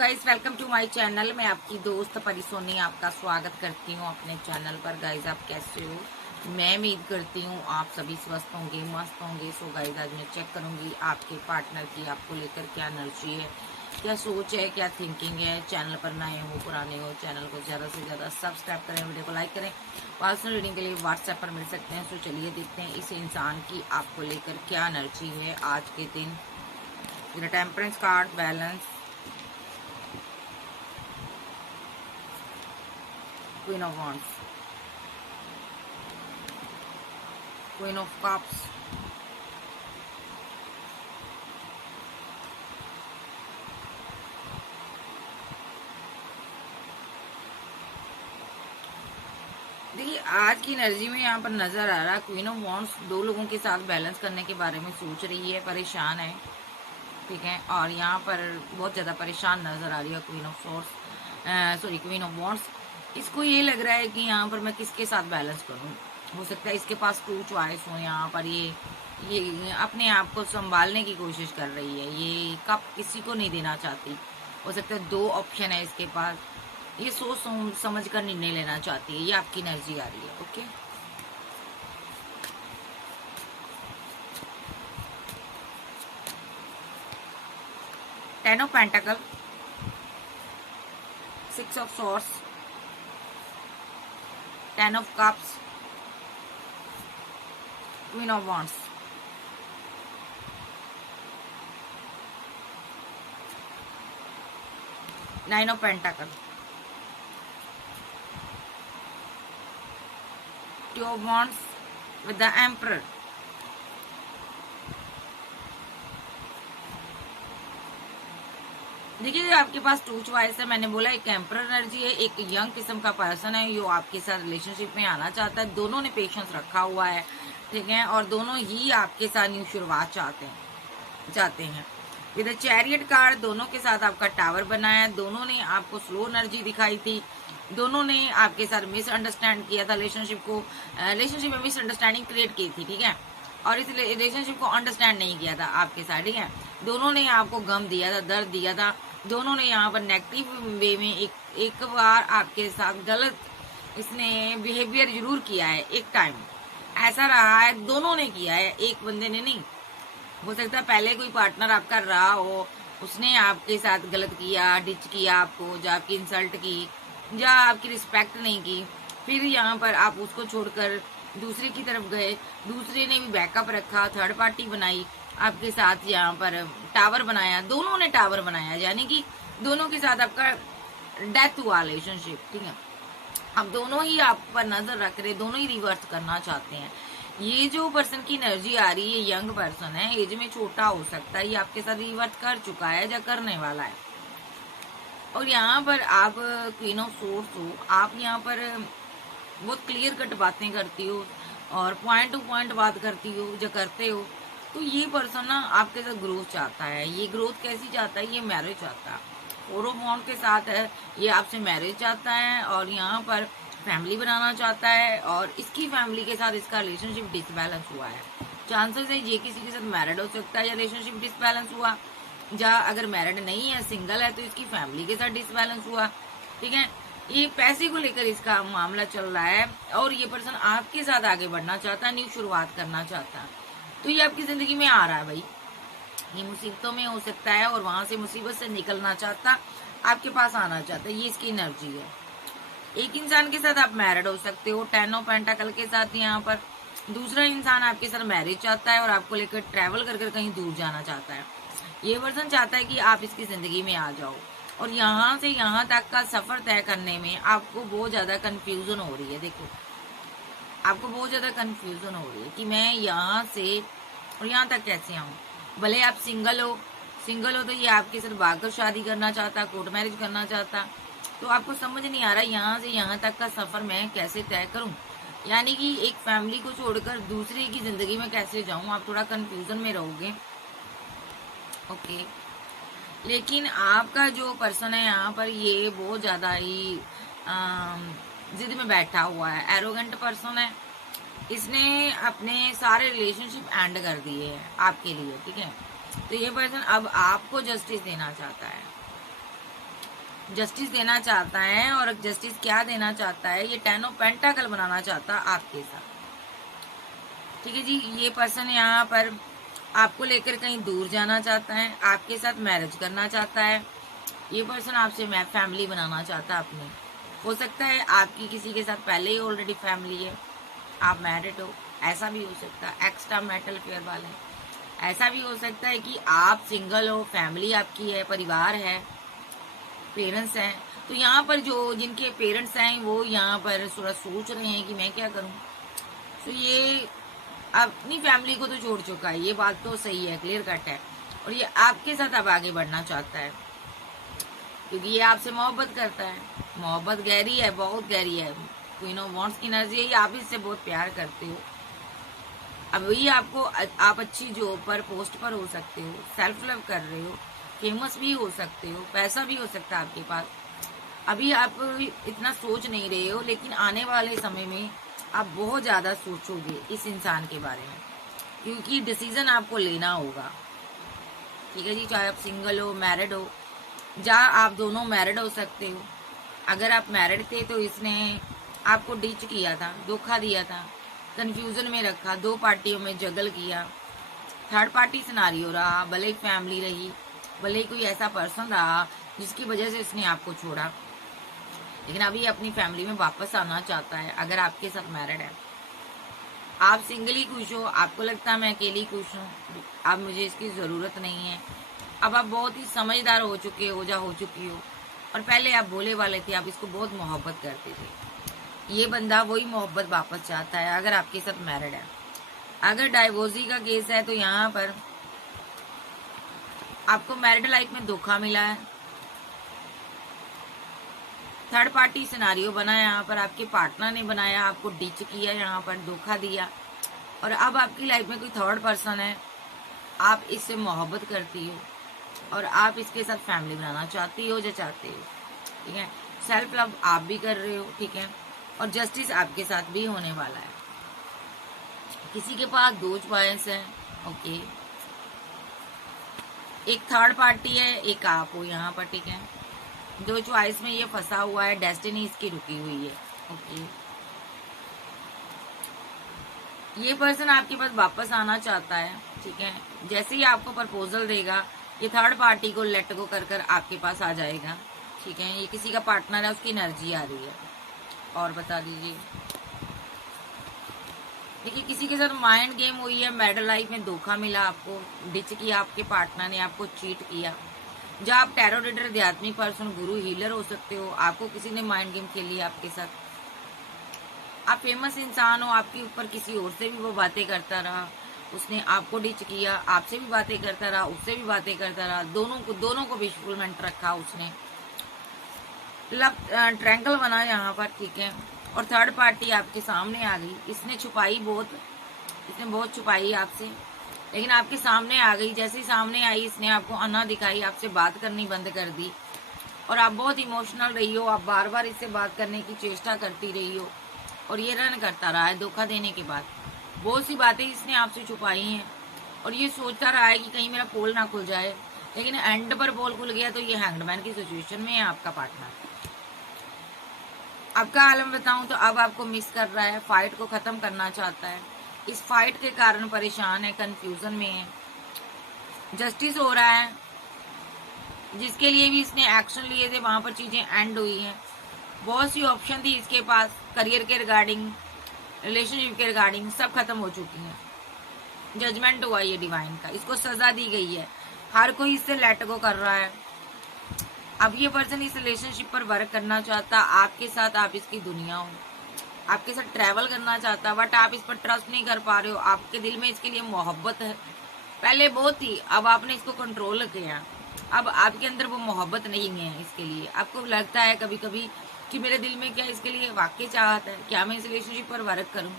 Guys welcome to my channel. मैं आपकी दोस्त परी सोनी आपका स्वागत करती हूँ अपने चैनल पर। गाइज आप कैसे हो? मैं उम्मीद करती हूँ आप सभी स्वस्थ होंगे, मस्त होंगे। सो गाइज आज मैं चेक करूंगी आपके पार्टनर की आपको लेकर क्या एनर्जी है, क्या सोच है, क्या थिंकिंग है। चैनल पर नए हो पुराने हो, चैनल को ज़्यादा से ज़्यादा सब्सक्राइब करें, वीडियो को लाइक करें। पर्सनल रीडिंग के लिए व्हाट्सएप पर मिल सकते हैं। सो चलिए देखते हैं इस इंसान की आपको लेकर क्या एनर्जी है आज के दिन। Temperance card, balance, Queen of Wands, Queen of Cups, देखिए आज की एनर्जी में यहाँ पर नजर आ रहा है क्वीन ऑफ वॉन्ड्स दो लोगों के साथ बैलेंस करने के बारे में सोच रही है, परेशान है, ठीक है। और यहाँ पर बहुत ज्यादा परेशान नजर आ रही है queen of swords, sorry queen of wands. इसको ये लग रहा है कि यहाँ पर मैं किसके साथ बैलेंस करूँ। हो सकता है इसके पास टू चॉइस हो। यहाँ पर ये अपने आप को संभालने की कोशिश कर रही है, ये कप किसी को नहीं देना चाहती। हो सकता है दो ऑप्शन है इसके पास, ये सोच समझ कर निर्णय लेना चाहती है। ये आपकी एनर्जी आ रही है। Okay, ten of pentacle, six of swords, ten of cups, queen of wands. Nine of pentacle, two of wands with the emperor. देखिए आपके पास टू चॉइस है। मैंने बोला एक एम्परर एनर्जी है, एक यंग किस्म का पर्सन है जो आपके साथ रिलेशनशिप में आना चाहता है। दोनों ने पेशेंस रखा हुआ है, ठीक है, और दोनों ही आपके साथ न्यू शुरुआत चाहते हैं। विद द चैरियट कार्ड दोनों के साथ आपका टावर बनाया। दोनों ने आपको स्लो एनर्जी दिखाई थी, दोनों ने आपके साथ मिसअंडरस्टैंड किया था रिलेशनशिप में मिसअंडरस्टैंडिंग क्रिएट की थी, ठीक है। और इस रिलेशनशिप को अंडरस्टैंड नहीं किया था आपके साथ, ठीक है। दोनों ने आपको गम दिया था, दर्द दिया था। दोनों ने यहाँ पर नेगेटिव वे में एक बार आपके साथ गलत इसने बिहेवियर जरूर किया है। एक टाइम ऐसा रहा है, दोनों ने किया है, एक बंदे ने नहीं। हो सकता है पहले कोई पार्टनर आपका रहा हो, उसने आपके साथ गलत किया, डिच किया आपको, या आपकी इंसल्ट की, या आपकी रिस्पेक्ट नहीं की। फिर यहाँ पर आप उसको छोड़कर दूसरे की तरफ गए, दूसरे ने भी बैकअप रखा, थर्ड पार्टी बनाई आपके साथ, यहाँ पर टावर बनाया। दोनों ने टावर बनाया, यानी कि दोनों के साथ आपका डेथ हुआ रिलेशनशिप, ठीक है। अब दोनों ही आप पर नजर रख रहे, दोनों ही रिवर्स करना चाहते हैं। ये जो पर्सन की एनर्जी आ रही है, यंग पर्सन है, एज में छोटा हो सकता है, ये आपके साथ रिवर्स कर चुका है या करने वाला है। और यहाँ पर आप क्वीन ऑफ सोर्ड्स हो, आप यहाँ पर बहुत क्लियर कट बातें करती हो और पॉइंट टू पॉइंट बात करती हो जो करते हो। तो ये पर्सन ना आपके साथ ग्रोथ चाहता है। ये ग्रोथ कैसी चाहता है? ये मैरिज चाहता है। फोर ऑफ वॉन्ड के साथ है, ये आपसे मैरिज चाहता है और यहाँ पर फैमिली बनाना चाहता है। और इसकी फैमिली के साथ इसका रिलेशनशिप डिसबैलेंस हुआ है। चांसेस है ये किसी के साथ मैरिड हो सकता है या रिलेशनशिप डिसबैलेंस हुआ, या अगर मैरिड नहीं है, सिंगल है, तो इसकी फैमिली के साथ डिसबैलेंस हुआ, ठीक है। ये पैसे को लेकर इसका मामला चल रहा है और ये पर्सन आपके साथ आगे बढ़ना चाहता है, न्यू शुरुआत करना चाहता है। तो ये आपकी जिंदगी में आ रहा है भाई, ये मुसीबतों में हो सकता है और वहां से मुसीबत से निकलना चाहता, आपके पास आना चाहता है। ये इसकी एनर्जी है। एक इंसान के साथ आप मैरिड हो सकते हो, टेन ऑफ पेंटाकल के साथ। यहाँ पर दूसरा इंसान आपके साथ मैरिज चाहता है और आपको लेकर ट्रैवल कर कहीं दूर जाना चाहता है। ये पर्सन चाहता है कि आप इसकी जिंदगी में आ जाओ और यहाँ से यहाँ तक का सफर तय करने में आपको बहुत ज्यादा कंफ्यूजन हो रही है। देखो आपको बहुत ज्यादा कंफ्यूजन हो रही है कि मैं यहाँ से और यहाँ तक कैसे आऊँ। भले आप सिंगल हो तो ये आपके साथ भागकर शादी करना चाहता, कोर्ट मैरिज करना चाहता। तो आपको समझ नहीं आ रहा यहाँ से यहाँ तक का सफर मैं कैसे तय करूँ, यानी कि एक फैमिली को छोड़कर दूसरे की जिंदगी में कैसे जाऊँ। आप थोड़ा कंफ्यूजन में रहोगे, ओके। लेकिन आपका जो पर्सन है यहाँ पर ये बहुत ज्यादा ही जिद में बैठा हुआ है, एरोगेंट पर्सन है। इसने अपने सारे रिलेशनशिप एंड कर दिए हैं आपके लिए, ठीक है। तो ये पर्सन अब आपको जस्टिस देना चाहता है। जस्टिस देना चाहता है, और जस्टिस क्या देना चाहता है, ये 10 ऑफ पेंटाकल बनाना चाहता है आपके साथ। ठीक है जी, ये पर्सन यहाँ पर आपको लेकर कहीं दूर जाना चाहता है, आपके साथ मैरिज करना चाहता है। ये पर्सन आपसे फैमिली बनाना चाहता है अपनी। हो सकता है आपकी किसी के साथ पहले ही ऑलरेडी फैमिली है, आप मैरिड हो, ऐसा भी हो सकता है। एक्स्ट्रा मैरिटल अफेयर वाले, ऐसा भी हो सकता है कि आप सिंगल हो, फैमिली आपकी है, परिवार है, पेरेंट्स हैं। तो यहाँ पर जो जिनके पेरेंट्स हैं वो यहाँ पर थोड़ा सोच रहे हैं कि मैं क्या करूँ। तो ये अपनी फैमिली को तो छोड़ चुका है, ये बात तो सही है, क्लियर कट है। और ये आपके साथ अब आगे बढ़ना चाहता है, क्योंकि ये आपसे मोहब्बत करता है। मोहब्बत गहरी है, बहुत गहरी है। क्वीन ऑफ वांड्स की एनर्जी है, ये आप इससे बहुत प्यार करते हो। अभी आपको, आप अच्छी जॉब पर, पोस्ट पर हो सकते हो, सेल्फ लव कर रहे हो, फेमस भी हो सकते हो, पैसा भी हो सकता है आपके पास। अभी आप इतना सोच नहीं रहे हो, लेकिन आने वाले समय में आप बहुत ज्यादा सोचोगे इस इंसान के बारे में, क्योंकि डिसीजन आपको लेना होगा। ठीक है जी, चाहे आप सिंगल हो, मैरिड हो, जहाँ आप दोनों मैरिड हो सकते हो। अगर आप मैरिड थे तो इसने आपको डिच किया था, धोखा दिया था, कंफ्यूजन में रखा, दो पार्टियों में जगल किया, थर्ड पार्टी सिनारियो रहा, भले ही फैमिली रही, भले ही कोई ऐसा पर्सन रहा जिसकी वजह से इसने आपको छोड़ा, लेकिन अभी अपनी फैमिली में वापस आना चाहता है। अगर आपके साथ मैरिड है, आप सिंगली खुश हो, आपको लगता है मैं अकेली खुश हूँ, अब मुझे इसकी जरूरत नहीं है। अब आप बहुत ही समझदार हो चुके हो, हो चुकी हो, और पहले आप भोले वाले थे, आप इसको बहुत मोहब्बत करते थे। ये बंदा वही मोहब्बत वापस चाहता है अगर आपके साथ मैरिड है। अगर डाइवोर्सी का केस है तो यहाँ पर आपको मैरिड लाइफ में धोखा मिला है, थर्ड पार्टी सिनारियो बना है, यहाँ पर आपके पार्टनर ने बनाया, आपको डिच किया, यहाँ पर धोखा दिया, और अब आपकी लाइफ में कोई थर्ड पर्सन है, आप इससे मोहब्बत करती हो और आप इसके साथ फैमिली बनाना चाहती हो या चाहते हो। ठीक है, सेल्फ लव आप भी कर रहे हो। ठीक है, और जस्टिस आपके साथ भी होने वाला है। किसी के पास दो चॉइस है, ओके, एक थर्ड पार्टी है, एक आप हो यहाँ पर। ठीक है, दो चॉइस में ये फंसा हुआ है, डेस्टिनी इसकी रुकी हुई है। ओके, ये पर्सन आपके पास वापस आना चाहता है। ठीक है, जैसे ही आपको प्रपोजल देगा, ये थर्ड पार्टी को लेट गो कर कर आपके पास आ जाएगा। ठीक है, ये किसी का पार्टनर है, उसकी एनर्जी आ रही है। और बता दीजिए, देखिए किसी के साथ माइंड गेम हुई है, मैरिड लाइफ में धोखा मिला, आपको डिच किया, आपके पार्टनर ने आपको चीट किया। जब आप टैरो रीडर, आध्यात्मिक पर्सन, गुरु, हीलर हो सकते हो, आपको किसी ने माइंड गेम खेली आपके साथ। आप फेमस इंसान हो, आपके ऊपर किसी और से भी वो बातें करता रहा, उसने आपको डिच किया, आपसे भी बातें करता रहा, उससे भी बातें करता रहा, दोनों को विशफुलमेंट रखा उसने, लव ट्रैंगल बना यहाँ पर। ठीक है, और थर्ड पार्टी आपके सामने आ गई, इसने बहुत छुपाई आपसे, लेकिन आपके सामने आ गई। जैसे ही सामने आई, इसने आपको अन्ना दिखाई, आपसे बात करनी बंद कर दी, और आप बहुत इमोशनल रही हो, आप बार बार इससे बात करने की चेष्टा करती रही हो, और ये रन करता रहा है। धोखा देने के बाद बहुत सी बातें इसने आपसे छुपाई हैं, और ये सोचता रहा है कि कहीं मेरा पोल ना खुल जाए, लेकिन एंड पर पोल खुल गया। तो ये हैंगमैन की सिचुएशन में है आपका पार्टनर। आपका आलम बताऊं तो अब आपको मिस कर रहा है, फाइट को खत्म करना चाहता है, इस फाइट के कारण परेशान है, कंफ्यूजन में है। जस्टिस हो रहा है, जिसके लिए भी इसने एक्शन लिए थे, वहां पर चीजें एंड हुई हैं। बहुत सी ऑप्शन थी इसके पास, करियर के रिगार्डिंग, रिलेशनशिप के रिगार्डिंग, सब खत्म हो चुकी हैं। जजमेंट हुआ ये डिवाइन का, इसको सजा दी गई है, हर कोई इससे लेट गो कर रहा है। अब ये पर्सन इस रिलेशनशिप पर वर्क करना चाहता, आपके साथ, आप इसकी दुनिया हो, आपके साथ ट्रैवल करना चाहता, बट आप इस पर ट्रस्ट नहीं कर पा रहे हो। आपके दिल में इसके लिए मोहब्बत है, पहले बहुत थी, अब आपने इसको कंट्रोल किया, अब आपके अंदर वो मोहब्बत नहीं है इसके लिए। आपको लगता है कभी कभी कि मेरे दिल में क्या इसके लिए वाकई चाहत है, क्या मैं इस रिलेशनशिप पर वर्क करूं।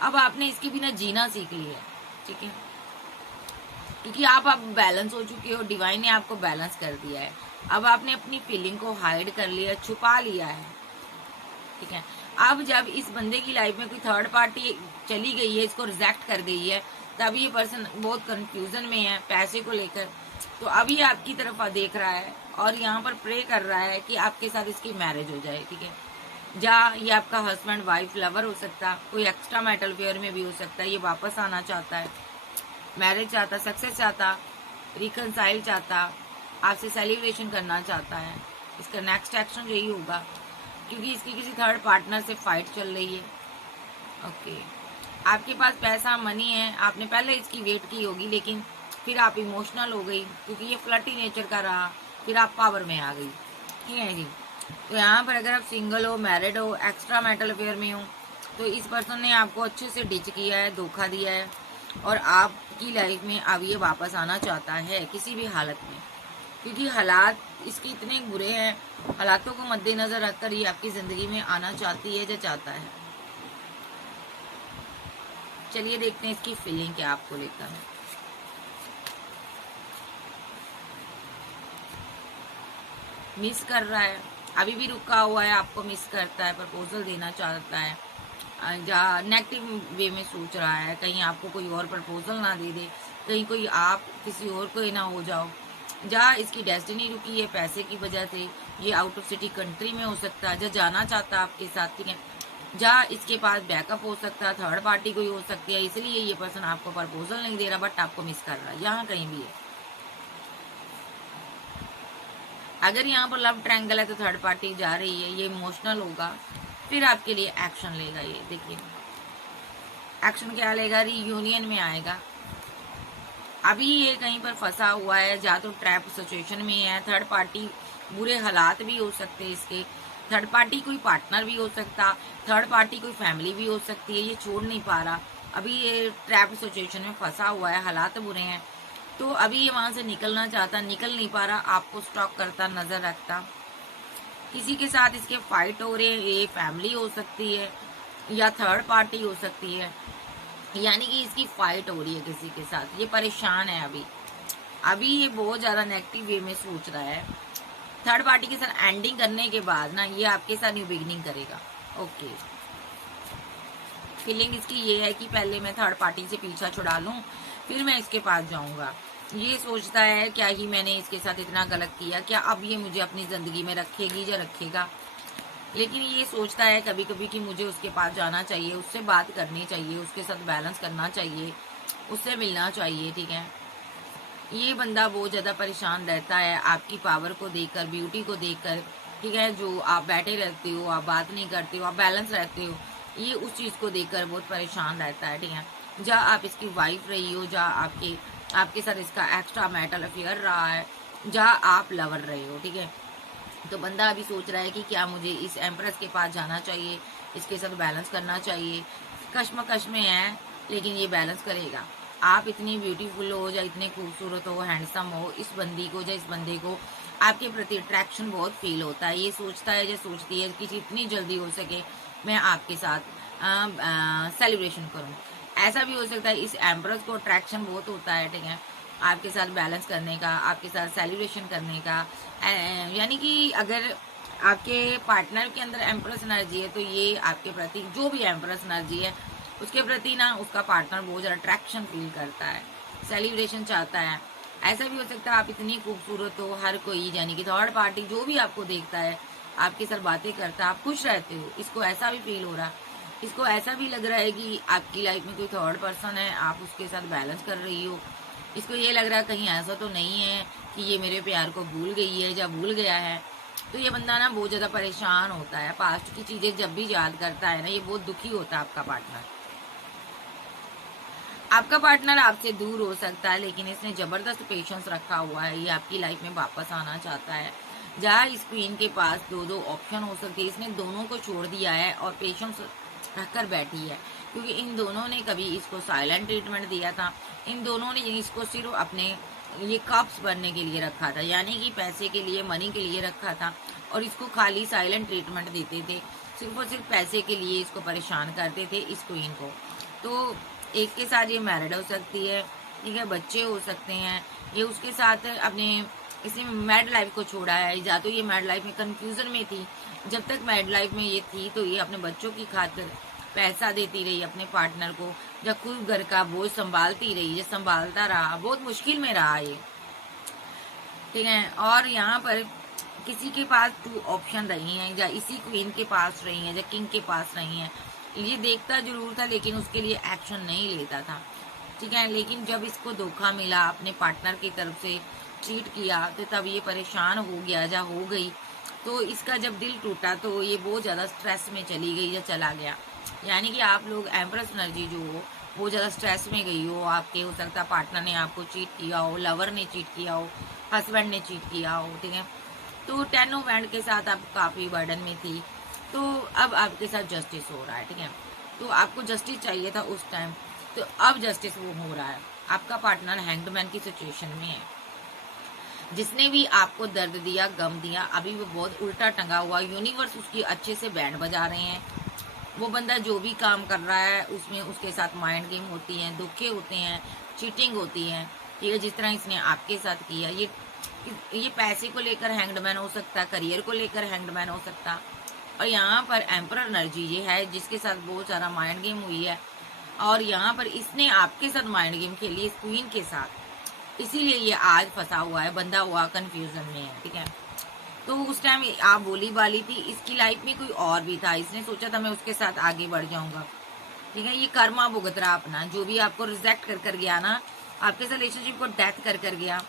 अब आपने इसके बिना जीना सीख लिया है। ठीक है, क्योंकि आप बैलेंस हो चुके हो, डिवाइन ने आपको बैलेंस कर दिया है। अब आपने अपनी फीलिंग को हाइड कर लिया, छुपा लिया है। ठीक है, अब जब इस बंदे की लाइफ में कोई थर्ड पार्टी चली गई है, इसको रिजेक्ट कर गई है, तब ये पर्सन बहुत कंफ्यूजन में है पैसे को लेकर। तो अभी आपकी तरफ देख रहा है और यहाँ पर प्रे कर रहा है कि आपके साथ इसकी मैरिज हो जाए, ठीक है। या ये आपका हस्बैंड वाइफ लवर हो सकता, कोई एक्स्ट्रा मैटल फेयर में भी हो सकता है। ये वापस आना चाहता है, मैरिज चाहता, सक्सेस चाहता, रिकनसाइल चाहता, आपसे सेलिब्रेशन करना चाहता है। इसका नेक्स्ट एक्शन यही होगा, क्योंकि इसकी किसी थर्ड पार्टनर से फाइट चल रही है। ओके, आपके पास पैसा मनी है, आपने पहले इसकी वेट की होगी, लेकिन फिर आप इमोशनल हो गई क्योंकि ये फ्लर्टी नेचर का रहा, फिर आप पावर में आ गई, ठीक है जी। तो यहाँ पर अगर आप सिंगल हो, मैरिड हो, एक्स्ट्रा मैटल अफेयर में हो, तो इस पर्सन ने आपको अच्छे से डिच किया है, धोखा दिया है, और आपकी लाइफ में अब ये वापस आना चाहता है किसी भी हालत में, क्योंकि हालात इसके इतने बुरे हैं। हालातों को मद्देनजर रखकर ये आपकी जिंदगी में आना चाहती है या चाहता है। चलिए देखते हैं इसकी फीलिंग क्या आपको लेकर है। मिस कर रहा है, अभी भी रुका हुआ है, आपको मिस करता है, प्रपोजल देना चाहता है, या नेगेटिव वे में सोच रहा है, कहीं आपको कोई और प्रपोजल ना दे दे, कहीं कोई आप किसी और को ना हो जाओ। जहाँ इसकी डेस्टिनी रुकी है पैसे की वजह से, ये आउट ऑफ सिटी कंट्री में हो सकता है, जहाँ जाना चाहता है आपके साथ, ठीक है। जहाँ इसके पास बैकअप हो सकता है, थर्ड पार्टी कोई हो सकती है, इसलिए ये पर्सन आपको प्रपोजल नहीं दे रहा, बट आपको मिस कर रहा है, यहाँ कहीं भी है। अगर यहाँ पर लव ट्रायंगल है तो थर्ड पार्टी जा रही है, ये इमोशनल होगा, फिर आपके लिए एक्शन लेगा। ये देखिए एक्शन क्या लेगा, रीयूनियन में आएगा। अभी ये कहीं पर फंसा हुआ है, या तो ट्रैप सिचुएशन में है, थर्ड पार्टी बुरे हालात भी हो सकते हैं इसके, थर्ड पार्टी कोई पार्टनर भी हो सकता, थर्ड पार्टी कोई फैमिली भी हो सकती है, ये छोड़ नहीं पा रहा। अभी ये ट्रैप सिचुएशन में फंसा हुआ है, हालात बुरे हैं, तो अभी ये वहां से निकलना चाहता, निकल नहीं पा रहा, आपको स्टॉक करता नजर रखता। किसी के साथ इसके फाइट हो रहे हैं, ये फैमिली हो सकती है या थर्ड पार्टी हो सकती है, यानी कि इसकी फाइट हो रही है किसी के साथ, ये परेशान है अभी ये बहुत ज्यादा नेगेटिव वे में सोच रहा है। थर्ड पार्टी के साथ एंडिंग करने के बाद ना ये आपके साथ न्यू बिगिनिंग करेगा। ओके, फीलिंग इसकी ये है कि पहले मैं थर्ड पार्टी से पीछा छुड़ा लूं, फिर मैं इसके पास जाऊंगा। ये सोचता है क्या ही मैंने इसके साथ इतना गलत किया, क्या अब ये मुझे अपनी जिंदगी में रखेगी या रखेगा। लेकिन ये सोचता है कभी कभी कि मुझे उसके पास जाना चाहिए, उससे बात करनी चाहिए, उसके साथ बैलेंस करना चाहिए, उससे मिलना चाहिए, ठीक है। ये बंदा बहुत ज्यादा परेशान रहता है आपकी पावर को देखकर, ब्यूटी को देखकर, ठीक है। जो आप बैठे रहते हो, आप बात नहीं करते हो, आप बैलेंस रहते हो, ये उस चीज को देखकर बहुत परेशान रहता है, ठीक है। जहाँ आप इसकी वाइफ रही हो, जहाँ आपके साथ इसका एक्स्ट्रा मैटल अफेयर रहा है, जहाँ आप लवर रहे हो, ठीक है। तो बंदा अभी सोच रहा है कि क्या मुझे इस एम्प्रेस के पास जाना चाहिए, इसके साथ बैलेंस करना चाहिए। कश्मकश में है, लेकिन ये बैलेंस करेगा। आप इतनी ब्यूटीफुल हो या इतने खूबसूरत हो, हैंडसम हो, इस बंदी को या इस बंदे को आपके प्रति अट्रैक्शन बहुत फील होता है। ये सोचता है या सोचती है कि जितनी जल्दी हो सके मैं आपके साथ सेलिब्रेशन करूं। ऐसा भी हो सकता है इस एम्प्रेस को अट्रैक्शन बहुत होता है, ठीक है, आपके साथ बैलेंस करने का, आपके साथ सेलिब्रेशन करने का। यानी कि अगर आपके पार्टनर के अंदर एम्प्रेस एनर्जी है, तो ये आपके प्रति जो भी एम्प्रेस एनर्जी है उसके प्रति ना उसका पार्टनर बहुत ज़्यादा अट्रैक्शन फील करता है, सेलिब्रेशन चाहता है। ऐसा भी हो सकता है आप इतनी खूबसूरत हो, हर कोई यानी कि थर्ड पार्टी जो भी आपको देखता है, आपके साथ बातें करता है, आप खुश रहते हो, इसको ऐसा भी फील हो रहा है। इसको ऐसा भी लग रहा है कि आपकी लाइफ में कोई थर्ड पर्सन है, आप उसके साथ बैलेंस कर रही हो। इसको ये लग रहा है कहीं ऐसा तो नहीं है कि ये मेरे प्यार को भूल गई है या भूल गया है। तो ये बंदा ना बहुत ज़्यादा परेशान होता है, पास्ट की चीज़ें जब भी याद करता है ना, ये बहुत दुखी होता है। आपका पार्टनर आपसे दूर हो सकता है, लेकिन इसने जबरदस्त पेशेंस रखा हुआ है, ये आपकी लाइफ में वापस आना चाहता है। जहाँ इस क्वीन के पास दो ऑप्शन हो सकते हैं, इसने दोनों को छोड़ दिया है और पेशेंस रखकर बैठी है, क्योंकि इन दोनों ने कभी इसको साइलेंट ट्रीटमेंट दिया था। इन दोनों ने इसको सिर्फ अपने ये कप्स भरने के लिए रखा था, यानी कि पैसे के लिए, मनी के लिए रखा था, और इसको खाली साइलेंट ट्रीटमेंट देते थे, सिर्फ और सिर्फ पैसे के लिए इसको परेशान करते थे इस क्वीन को। तो एक के साथ ये मैरिड हो सकती है, ठीक है, बच्चे हो सकते हैं, ये उसके साथ अपने इसने मैड लाइफ को छोड़ा है, या तो ये मैड लाइफ में कंफ्यूजन में थी। जब तक मैड लाइफ में ये थी तो ये अपने बच्चों की खातिर पैसा देती रही अपने पार्टनर को, या खुद घर का बोझ संभालती रही, ये संभालता रहा, बहुत मुश्किल में रहा ये। ठीक है। और यहाँ पर किसी के पास 2 ऑप्शन रही हैं, या इसी क्वीन के पास रही हैं, या किंग के पास रही हैं, ये देखता जरूर था लेकिन उसके लिए एक्शन नहीं लेता था, ठीक है। लेकिन जब इसको धोखा मिला, अपने पार्टनर की तरफ से चीट किया, तो तब ये परेशान हो गया या हो गई। तो इसका जब दिल टूटा तो ये बहुत ज़्यादा स्ट्रेस में चली गई या चला गया। यानी कि आप लोग एम्प्रेस एनर्जी जो हो वो ज़्यादा स्ट्रेस में गई हो, आपके हो सकता है पार्टनर ने आपको चीट किया हो, लवर ने चीट किया हो, हस्बैंड ने चीट किया हो, ठीक है। तो 10 ऑफ वैंड के साथ आप काफ़ी बर्डन में थी, तो अब आपके साथ जस्टिस हो रहा है, ठीक है। तो आपको जस्टिस चाहिए था उस टाइम, तो अब जस्टिस वो हो रहा है। आपका पार्टनर हैंगड की सिचुएशन में है, जिसने भी आपको दर्द दिया, गम दिया, अभी वो बहुत उल्टा टंगा हुआ, यूनिवर्स उसकी अच्छे से बैंड बजा रहे हैं। वो बंदा जो भी काम कर रहा है उसमें उसके साथ माइंड गेम होती हैं, धोखे होते हैं, चीटिंग होती है, ठीक है। जिस तरह इसने आपके साथ किया, ये पैसे को लेकर हैंगडमैन हो सकता, करियर को लेकर हैंगडमैन हो सकता। और यहाँ पर एम्परर एनर्जी ये है जिसके साथ बहुत सारा माइंड गेम हुई है, और यहाँ पर इसने आपके साथ माइंड गेम खेली इस क्वीन के साथ, इसीलिए ये आज फंसा हुआ है, बंधा हुआ, कंफ्यूजन में है, ठीक है। तो उस टाइम आप बोली बाली थी, इसकी लाइफ में कोई और भी था, इसने सोचा था मैं उसके साथ आगे बढ़ जाऊंगा, ठीक है। ये कर्मा भुगत रहा अपना, जो भी आपको रिजेक्ट कर गया ना, आपके साथ रिलेशनशिप को डेथ कर गया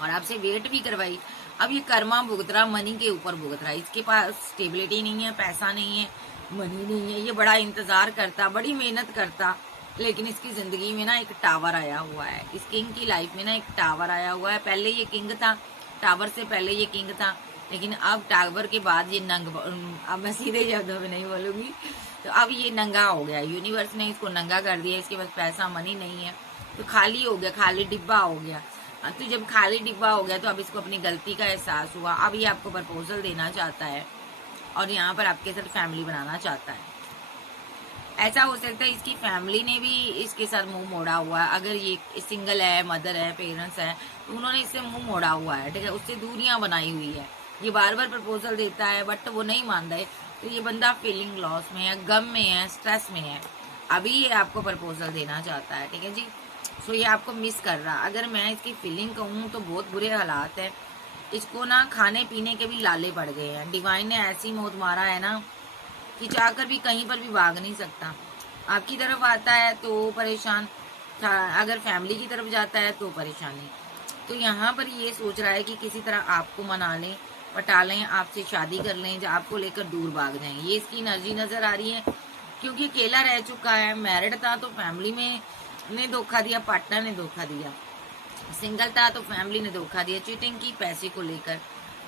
और आपसे वेट भी करवाई, अब ये कर्मा भुगत रहा, मनी के ऊपर भुगत रहा। इसके पास स्टेबिलिटी नहीं है, पैसा नहीं है, मनी नहीं है, ये बड़ा इंतजार करता, बड़ी मेहनत करता, लेकिन इसकी जिंदगी में ना एक टावर आया हुआ है, इस किंग की लाइफ में ना एक टावर आया हुआ है। पहले ये किंग था, टावर से पहले ये किंग था, लेकिन अब टावर के बाद ये अब मैं सीधे शब्दों में नहीं बोलूंगी, तो अब ये नंगा हो गया, यूनिवर्स ने इसको नंगा कर दिया, इसके पास पैसा मनी नहीं है, तो खाली हो गया, खाली डिब्बा हो गया। तो जब खाली डिब्बा हो गया तो अब इसको अपनी गलती का एहसास हुआ, अब ये आपको प्रपोजल देना चाहता है और यहाँ पर आपके साथ फैमिली बनाना चाहता है। ऐसा हो सकता है इसकी फैमिली ने भी इसके साथ मुंह मोड़ा हुआ है, अगर ये सिंगल है, मदर है, पेरेंट्स है, तो उन्होंने इससे मुंह मोड़ा हुआ है, ठीक है, उससे दूरियां बनाई हुई है। ये बार बार प्रपोजल देता है बट वो नहीं मानता है, तो ये बंदा फीलिंग लॉस में है, गम में है, स्ट्रेस में है, अभी ये आपको प्रपोजल देना चाहता है, ठीक है जी। सो ये आपको मिस कर रहा। अगर मैं इसकी फीलिंग कहूँ तो बहुत बुरे हालात है, इसको ना खाने पीने के भी लाले पड़ गए हैं। डिवाइन ने ऐसी मौत मारा है ना कि चाहकर भी कहीं पर भी भाग नहीं सकता। आपकी तरफ आता है तो परेशान, अगर फैमिली की तरफ जाता है तो परेशानी। तो यहाँ पर ये सोच रहा है कि किसी तरह आपको मना लें, पटा लें, आपसे शादी कर लें, या आपको लेकर दूर भाग जाएं, ये इसकी एनर्जी नजर आ रही है। क्योंकि अकेला रह चुका है, मैरिड था तो फैमिली में ने धोखा दिया, पार्टनर ने धोखा दिया, सिंगल था तो फैमिली ने धोखा दिया, चीटिंग की, पैसे को लेकर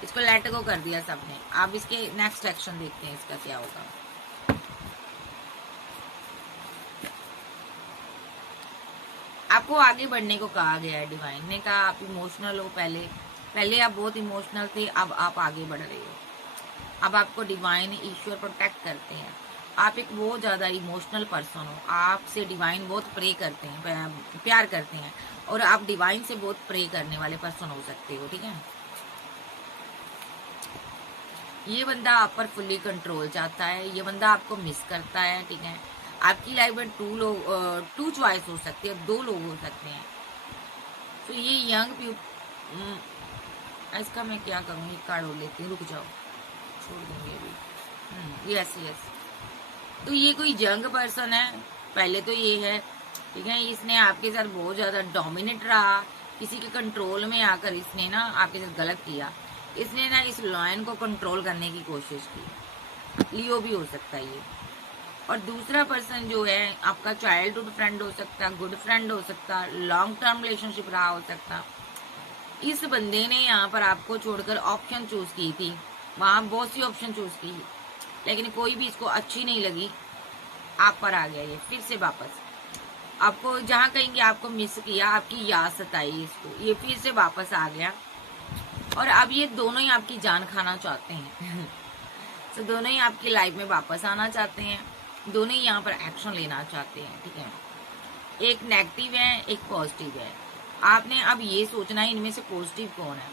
इसको लेट गो कर दिया सबने। आप इसके नेक्स्ट एक्शन देखते हैं इसका क्या होगा। आपको आगे बढ़ने को कहा गया है, डिवाइन ने कहा आप इमोशनल हो, पहले आप बहुत इमोशनल थे, अब आप आगे बढ़ रहे हो। अब आपको डिवाइन ईश्वर प्रोटेक्ट करते हैं, आप एक बहुत ज्यादा इमोशनल पर्सन हो, आपसे डिवाइन बहुत प्रे करते हैं, प्यार करते हैं, और आप डिवाइन से बहुत प्रे करने वाले पर्सन हो सकते हो, ठीक है। ये बंदा आप पर फुल्ली कंट्रोल चाहता है, ये बंदा आपको मिस करता है, ठीक है। आपकी लाइफ में टू चॉइस हो सकती है, 2 लोग हो सकते हैं। तो ये यंग इसका मैं क्या करूँगी, कार्ड हो लेती हूँ, रुक जाओ, छोड़ दूंगी अभी। यस यस, तो ये कोई यंग पर्सन है, पहले तो ये है, ठीक है। इसने आपके साथ बहुत ज्यादा डोमिनेट रहा, किसी के कंट्रोल में आकर इसने ना आपके साथ गलत किया, इसने ना इस लॉयन को कंट्रोल करने की कोशिश की। लियो भी हो सकता है ये। और दूसरा पर्सन जो है आपका चाइल्डहुड फ्रेंड हो सकता, गुड फ्रेंड हो सकता, लॉन्ग टर्म रिलेशनशिप रहा हो सकता। इस बंदे ने यहाँ पर आपको छोड़कर ऑप्शन चूज की थी, वहां बहुत सी ऑप्शन चूज की, लेकिन कोई भी इसको अच्छी नहीं लगी, आप पर आ गया ये फिर से वापस। आपको जहाँ कहेंगे आपको मिस किया, आपकी याद सताई इसको, ये फिर से वापस आ गया। और अब ये दोनों ही आपकी जान खाना चाहते हैं तो दोनों ही आपकी लाइफ में वापस आना चाहते हैं, दोनों ही यहाँ पर एक्शन लेना चाहते हैं, ठीक है। एक नेगेटिव है, एक पॉजिटिव है। आपने अब ये सोचना है इनमें से पॉजिटिव कौन है।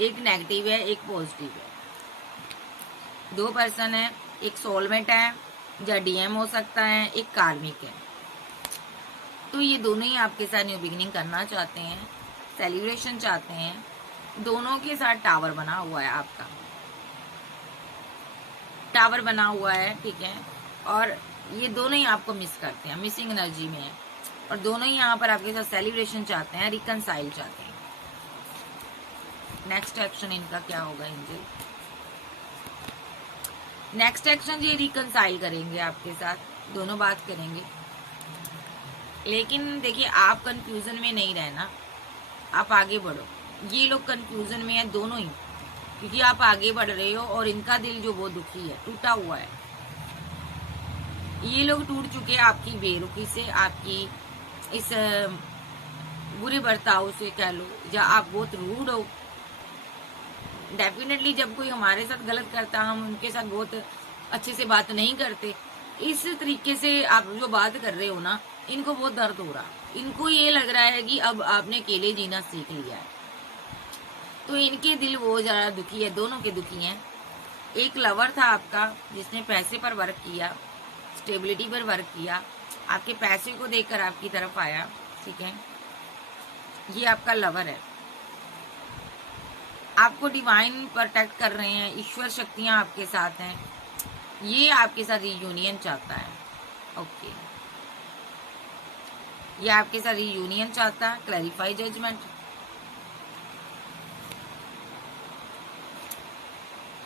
एक नेगेटिव है, एक पॉजिटिव है। 2 पर्सन है, एक सोलमेट है या डीएम हो सकता है, एक कार्मिक है। तो ये दोनों ही आपके साथ न्यू बिगिनिंग करना चाहते हैं, सेलिब्रेशन चाहते हैं, दोनों के साथ टावर बना हुआ है, आपका टावर बना हुआ है, ठीक है। और ये दोनों ही आपको मिस करते हैं, मिसिंग एनर्जी में है, और दोनों ही यहाँ पर आपके साथ सेलिब्रेशन चाहते हैं, रिकनसाइल चाहते हैं। नेक्स्ट एक्शन इनका क्या होगा एंजल? नेक्स्ट एक्शन ये रिकनसाइल करेंगे आपके साथ, दोनों बात करेंगे। लेकिन देखिए, आप कंफ्यूजन में नहीं रहना, आप आगे बढ़ो। ये लोग कंफ्यूजन में है दोनों ही, क्योंकि आप आगे बढ़ रहे हो और इनका दिल जो बहुत दुखी है, टूटा हुआ है। ये लोग टूट चुके हैं आपकी बेरुखी से, आपकी इस बुरे बर्ताव से कह लो, या आप बहुत रूड हो। डेफिनेटली जब कोई हमारे साथ गलत करता, हम उनके साथ बहुत अच्छे से बात नहीं करते। इस तरीके से आप जो बात कर रहे हो ना, इनको बहुत दर्द हो रहा, इनको ये लग रहा है कि अब आपने अकेले जीना सीख लिया है, तो इनके दिल वो ज्यादा दुखी है, दोनों के दुखी हैं। एक लवर था आपका जिसने पैसे पर वर्क किया, स्टेबिलिटी पर वर्क किया, आपके पैसे को देखकर आपकी तरफ आया, ठीक है। ये आपका लवर है, आपको डिवाइन प्रोटेक्ट कर रहे हैं, ईश्वर शक्तियां आपके साथ हैं। ये आपके साथ रियूनियन चाहता है, ओके। ये आपके साथ रियूनियन चाहता है, क्लैरिफाई जजमेंट।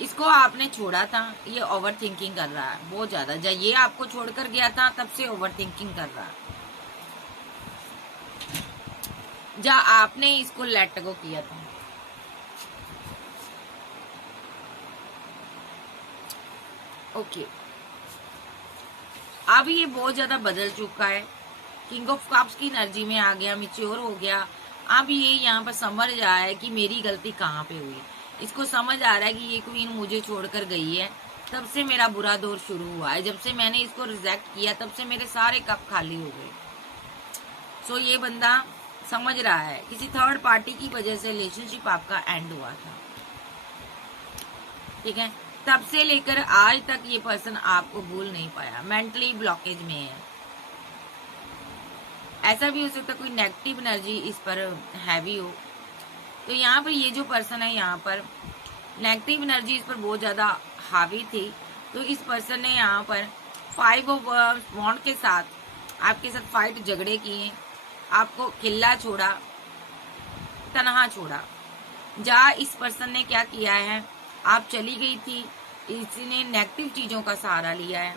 इसको आपने छोड़ा था, ये ओवर थिंकिंग कर रहा है बहुत ज्यादा। जब ये आपको छोड़कर गया था तब से ओवर थिंकिंग कर रहा है। जब आपने इसको लेट गो किया था, ओके। अब ये बहुत ज्यादा बदल चुका है, किंग ऑफ कप्स की एनर्जी में आ गया, मिच्योर हो गया। अब ये यहाँ पर समझ रहा है कि मेरी गलती कहाँ पे हुई। इसको समझ आ रहा है कि ये क्वीन मुझे छोड़कर गई है, तब से मेरा बुरा दौर शुरू हुआ है। जब से मैंने इसको रिजेक्ट किया तब से मेरे सारे कप खाली हो गए। सो ये बंदा समझ रहा है किसी थर्ड पार्टी की वजह से रिलेशनशिप आपका एंड हुआ था, ठीक है। तब से लेकर आज तक ये पर्सन आपको भूल नहीं पाया, मेंटली ब्लॉकेज में है। ऐसा भी हो सकता है कोई नेगेटिव एनर्जी इस पर हैवी हो। तो यहाँ पर ये जो पर्सन है, यहाँ पर नेगेटिव एनर्जी इस पर बहुत ज्यादा हावी थी। तो इस पर्सन ने यहाँ पर 5 ऑफ वॉन्ड के साथ आपके साथ फाइट झगड़े किए, आपको खिल्ला छोड़ा, तनहा छोड़ा। जहाँ इस पर्सन ने क्या किया है, आप चली गई थी, इसने नेगेटिव चीजों का सहारा लिया है,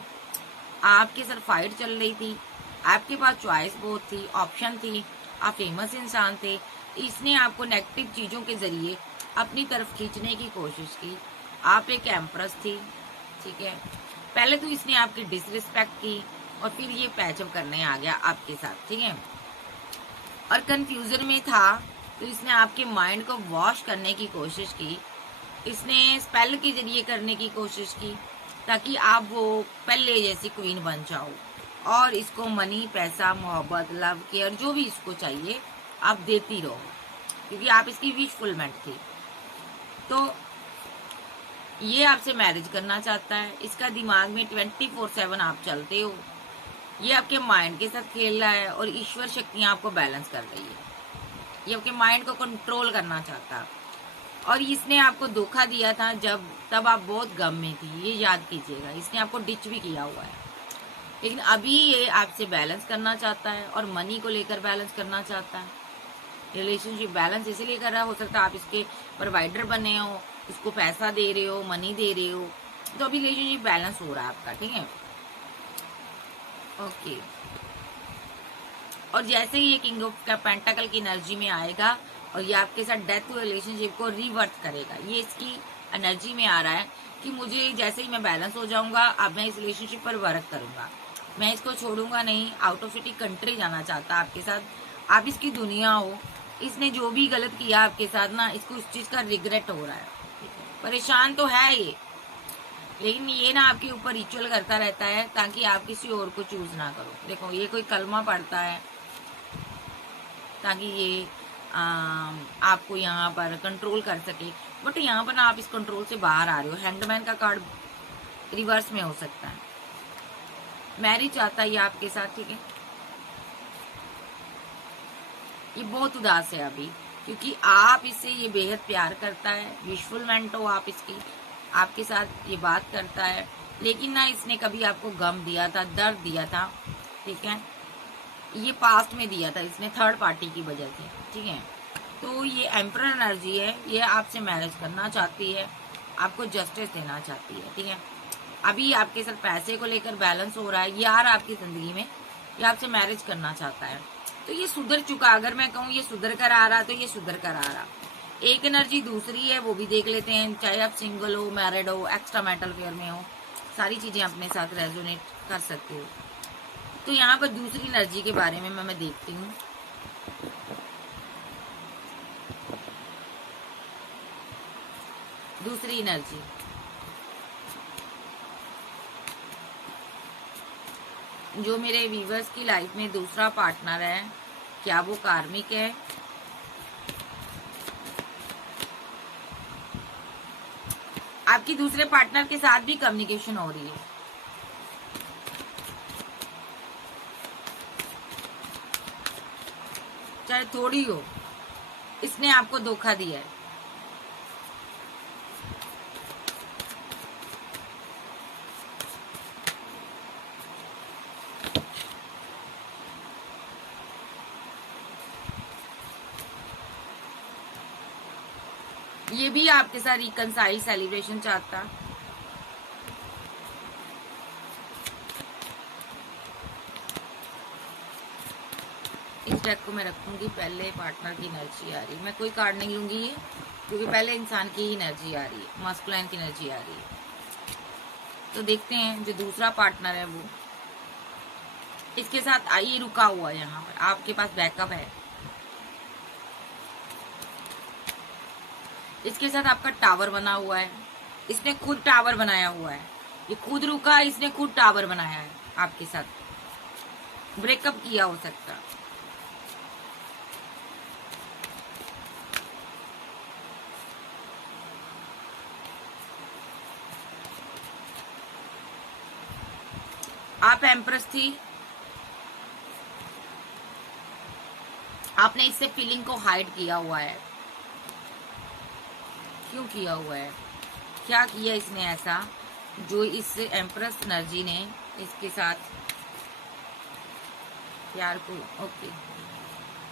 आपके साथ फाइट चल रही थी, आपके पास चॉइस बहुत थी, ऑप्शन थी, आप फेमस इंसान थे। इसने आपको नेगेटिव चीजों के जरिए अपनी तरफ खींचने की कोशिश की। आप एक एम्प्रेस थी, ठीक है। पहले तो इसने आपकी डिसरिस्पेक्ट की और फिर ये पैचअप करने आ गया आपके साथ, ठीक है। और कंफ्यूजन में था तो इसने आपके माइंड को वॉश करने की कोशिश की, इसने स्पेल के जरिए करने की कोशिश की, ताकि आप वो पहले जैसी क्वीन बन जाओ और इसको मनी, पैसा, मोहब्बत, लव, केयर जो भी इसको चाहिए आप देती रहो, क्योंकि आप इसकी विश फुलमेंट थी। तो ये आपसे मैरिज करना चाहता है, इसका दिमाग में 24/7 आप चलते हो, ये आपके माइंड के साथ खेल रहा है और ईश्वर शक्तियां आपको बैलेंस कर रही है। ये आपके माइंड को कंट्रोल करना चाहता है। और इसने आपको धोखा दिया था तब आप बहुत गम में थी, ये याद कीजिएगा। इसने आपको डिच भी किया हुआ है, लेकिन अभी ये आपसे बैलेंस करना चाहता है और मनी को लेकर बैलेंस करना चाहता है। रिलेशनशिप बैलेंस इसीलिए कर रहा है, हो सकता है आप इसके प्रोवाइडर बने हो, इसको पैसा दे रहे हो, मनी दे रहे हो, तो अभी रिलेशनशिप बैलेंस हो रहा है आपका, ठीक है, ओके। और जैसे ही ये किंग ऑफ पेंटाकल की एनर्जी में आएगा और ये आपके साथ डेथ रिलेशनशिप को रिवर्ट करेगा, ये इसकी एनर्जी में आ रहा है कि मुझे जैसे ही मैं बैलेंस हो जाऊंगा, अब मैं इस रिलेशनशिप पर वर्क करूंगा, मैं इसको छोड़ूंगा नहीं। आउट ऑफ सिटी कंट्री जाना चाहता आपके साथ, आप इसकी दुनिया हो। इसने जो भी गलत किया आपके साथ ना, इसको उस चीज का रिग्रेट हो रहा है, परेशान तो है ये, लेकिन ये ना आपके ऊपर रिचुअल करता रहता है ताकि आप किसी और को चूज ना करो। देखो ये कोई कलमा पढ़ता है ताकि ये आपको यहाँ पर कंट्रोल कर सके, बट यहाँ पर ना आप इस कंट्रोल से बाहर आ रहे हो। हैंडमैन का कार्ड रिवर्स में हो सकता है। मैरिज चाहता है ये आपके साथ, ठीक है। ये बहुत उदास है अभी, क्योंकि आप इससे ये बेहद प्यार करता है, विशफुलमेंट हो आप इसकी, आपके साथ ये बात करता है, लेकिन ना इसने कभी आपको गम दिया था, दर्द दिया था, ठीक है, ये पास्ट में दिया था इसने थर्ड पार्टी की वजह से, ठीक है। तो ये एम्परर एनर्जी है, ये आपसे मैरिज करना चाहती है, आपको जस्टिस देना चाहती है, ठीक है। अभी आपके साथ पैसे को लेकर बैलेंस हो रहा है, यार आपकी जिंदगी में ये आपसे मैरिज करना चाहता है, तो ये सुधर चुका। अगर मैं कहूँ ये सुधर कर आ रहा, तो ये सुधर कर आ रहा। एक एनर्जी दूसरी है, वो भी देख लेते हैं, चाहे आप सिंगल हो, मैरिड हो, एक्स्ट्रा मैरिटल अफेयर में हो, सारी चीजें अपने साथ रेजोनेट कर सकते हो। तो यहाँ पर दूसरी एनर्जी के बारे में मैं देखती हूँ। दूसरी एनर्जी, जो मेरे व्यूवर्स की लाइफ में दूसरा पार्टनर है, क्या वो कार्मिक है? आपकी दूसरे पार्टनर के साथ भी कम्युनिकेशन हो रही है, चाहे थोड़ी हो, इसने आपको धोखा दिया है। ये भी आपके साथ रिकनसाइल सेलिब्रेशन चाहता। इस डेक को मैं रखूंगी, पहले पार्टनर की एनर्जी आ रही है, मैं कोई कार्ड नहीं लूंगी ये, क्योंकि पहले इंसान की ही एनर्जी आ रही है, मास्कुलाइन की एनर्जी आ रही है। तो देखते हैं जो दूसरा पार्टनर है वो इसके साथ आइए रुका हुआ है, यहाँ पर आपके पास बैकअप है, इसके साथ आपका टावर बना हुआ है, इसने खुद टावर बनाया हुआ है, ये खुद रुका, इसने खुद टावर बनाया है, आपके साथ ब्रेकअप किया हो सकता। आप एम्प्रेस थी, आपने इससे फीलिंग को हाइड किया हुआ है। क्यों किया हुआ है? क्या किया इसने ऐसा जो इस एम्प्रेस एनर्जी ने इसके साथ प्यार को, ओके,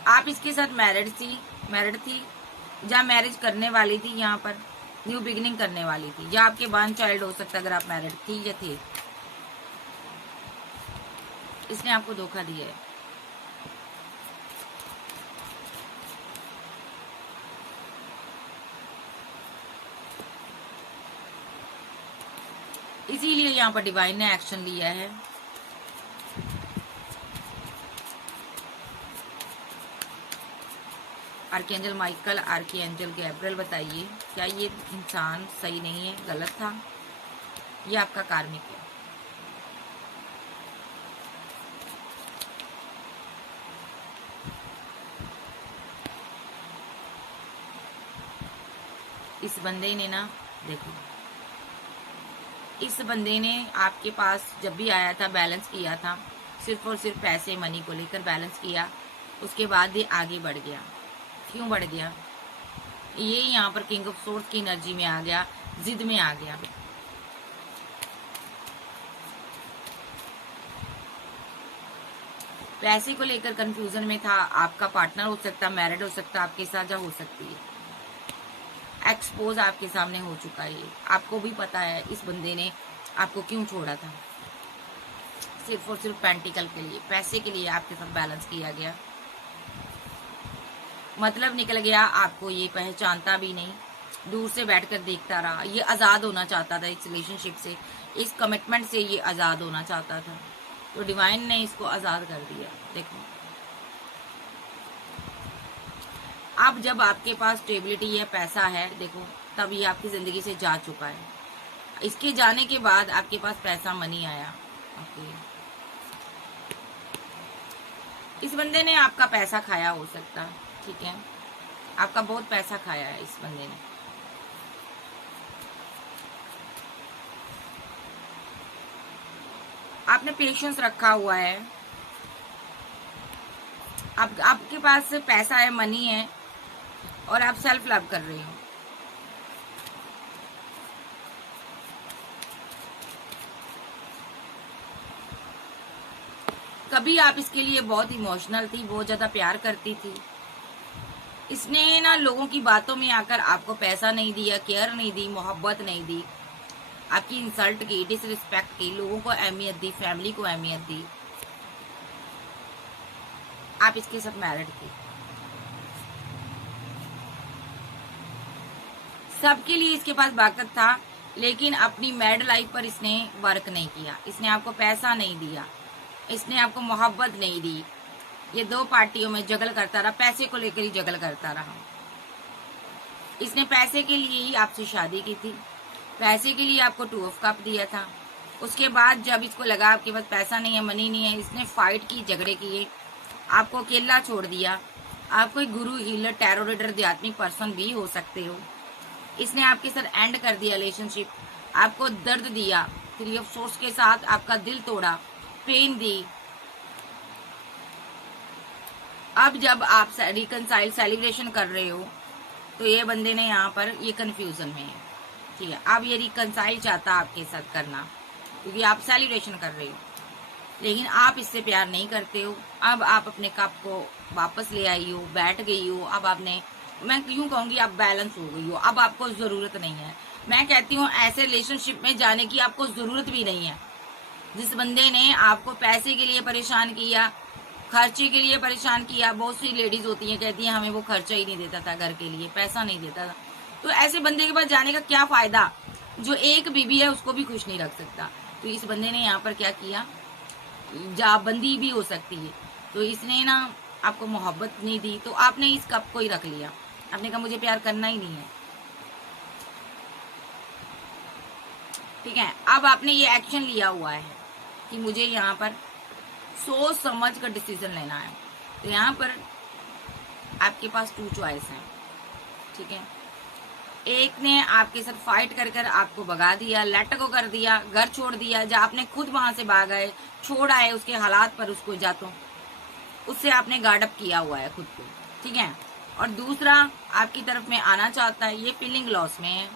आप इसके साथ मैरिड थी, या मैरिज करने वाली थी, यहाँ पर न्यू बिगिनिंग करने वाली थी, या आपके वन चाइल्ड हो सकता अगर आप मैरिड थी या थे। इसने आपको धोखा दिया है। इसीलिए यहाँ पर डिवाइन ने एक्शन लिया है। आर्कएंजल माइकल, आर्कएंजल गैब्रियल, बताइए क्या ये इंसान सही नहीं है, गलत था, ये आपका कार्मिक है? इस बंदे ने ना, देखो, इस बंदे ने आपके पास जब भी आया था बैलेंस किया था, सिर्फ और सिर्फ पैसे मनी को लेकर बैलेंस किया, उसके बाद ये आगे बढ़ गया। क्यों बढ़ गया? ये यहाँ पर किंग ऑफ सोर्स की एनर्जी में आ गया, जिद में आ गया। पैसे को लेकर कंफ्यूजन में था, आपका पार्टनर हो सकता, मैरिड हो सकता, आपके साथ जा हो सकती है, एक्सपोज आपके सामने हो चुका है। आपको भी पता है इस बंदे ने आपको क्यों छोड़ा था, सिर्फ और सिर्फ पेंटिकल के लिए, पैसे के लिए आपके साथ बैलेंस किया गया। मतलब निकल गया, आपको ये पहचानता भी नहीं, दूर से बैठकर देखता रहा। ये आजाद होना चाहता था इस रिलेशनशिप से, इस कमिटमेंट से ये आजाद होना चाहता था, तो डिवाइन ने इसको आजाद कर दिया। देखो, अब जब आपके पास स्टेबिलिटी है, पैसा है, देखो तब ये आपकी जिंदगी से जा चुका है। इसके जाने के बाद आपके पास पैसा मनी आया। ओके, इस बंदे ने आपका पैसा खाया हो सकता, ठीक है, आपका बहुत पैसा खाया है इस बंदे ने। आपने पेशेंस रखा हुआ है, आपके पास पैसा है, मनी है, और आप सेल्फ लव कर रहे हो। कभी आप इसके लिए बहुत इमोशनल थी, बहुत ज्यादा प्यार करती थी। इसने ना लोगों की बातों में आकर आपको पैसा नहीं दिया, केयर नहीं दी, मोहब्बत नहीं दी, आपकी इंसल्ट की, डिसरिस्पेक्ट की, लोगों को अहमियत दी, फैमिली को अहमियत दी। आप इसके साथ मैरिड थी, सबके लिए इसके पास वक्त था, लेकिन अपनी मैरिड लाइफ पर इसने वर्क नहीं किया। इसने आपको पैसा नहीं दिया, इसने आपको मोहब्बत नहीं दी। ये दो पार्टियों में जगल करता रहा, पैसे को लेकर ही जगल करता रहा। इसने पैसे के लिए ही आपसे शादी की थी, पैसे के लिए आपको 2 ऑफ कप दिया था। उसके बाद जब इसको लगा आपके पास पैसा नहीं है, मनी नहीं है, इसने फाइट की, झगड़े किए, आपको अकेला छोड़ दिया। आप कोई गुरु, हीलर, टैरो रीडर, आध्यात्मिक पर्सन भी हो सकते हो। इसने आपके साथ एंड कर दिया रिलेशनशिप, आपको दर्द दिया, फिर अफसोस के साथ आपका दिल तोड़ा, पेन दी। अब जब आप रिकनसाइल सेलिब्रेशन कर रहे हो तो ये बंदे ने यहाँ पर ये कंफ्यूजन में है, ठीक है। अब ये रिकनसाइल चाहता आपके साथ करना, क्योंकि आप सेलिब्रेशन कर रहे हो, लेकिन आप इससे प्यार नहीं करते हो। अब आप अपने कप को वापस ले आई हो, बैठ गई हो। अब आपने, मैं यूं कहूंगी, आप बैलेंस हो गई हो। अब आपको जरूरत नहीं है, मैं कहती हूँ ऐसे रिलेशनशिप में जाने की आपको जरूरत भी नहीं है। जिस बंदे ने आपको पैसे के लिए परेशान किया, खर्चे के लिए परेशान किया, बहुत सी लेडीज होती हैं कहती हैं हमें वो खर्चा ही नहीं देता था, घर के लिए पैसा नहीं देता था, तो ऐसे बंदे के पास जाने का क्या फायदा जो एक बीबी है उसको भी खुश नहीं रख सकता। तो इस बंदे ने यहाँ पर क्या किया, जाबंदी भी हो सकती है। तो इसने ना आपको मोहब्बत नहीं दी, तो आपने इस कप को ही रख लिया, आपने कहा मुझे प्यार करना ही नहीं है, ठीक है। अब आपने ये एक्शन लिया हुआ है कि मुझे यहाँ पर सोच समझ कर डिसीजन लेना है। तो यहाँ पर आपके पास 2 चॉइस हैं, ठीक है। एक ने आपके साथ फाइट कर कर आपको भगा दिया, लेट गो कर दिया, घर छोड़ दिया, जब आपने खुद वहां से भाग आए, छोड़ आए उसके हालात पर, उसको जातो उससे आपने गार्ड अप किया हुआ है खुद को, ठीक है। और दूसरा आपकी तरफ में आना चाहता है, ये फीलिंग लॉस में है,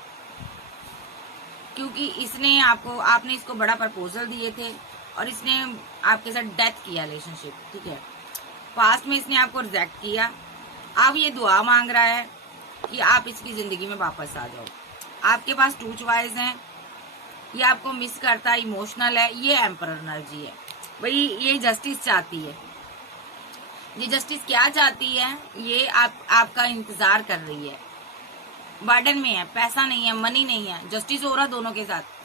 क्योंकि इसने आपने इसको बड़ा प्रपोजल दिए थे और इसने आपके साथ डेथ किया रिलेशनशिप, ठीक है। पास्ट में इसने आपको रिजेक्ट किया, अब ये दुआ मांग रहा है कि आप इसकी जिंदगी में वापस आ जाओ। आपके पास 2 चॉइस हैं, ये आपको मिस करता है, इमोशनल है, ये एम्परर एनर्जी है भाई, ये जस्टिस चाहती है। ये जस्टिस क्या चाहती है, ये आपका इंतजार कर रही है, बर्डन में है, पैसा नहीं है, मनी नहीं है, जस्टिस हो रहा दोनों के साथ।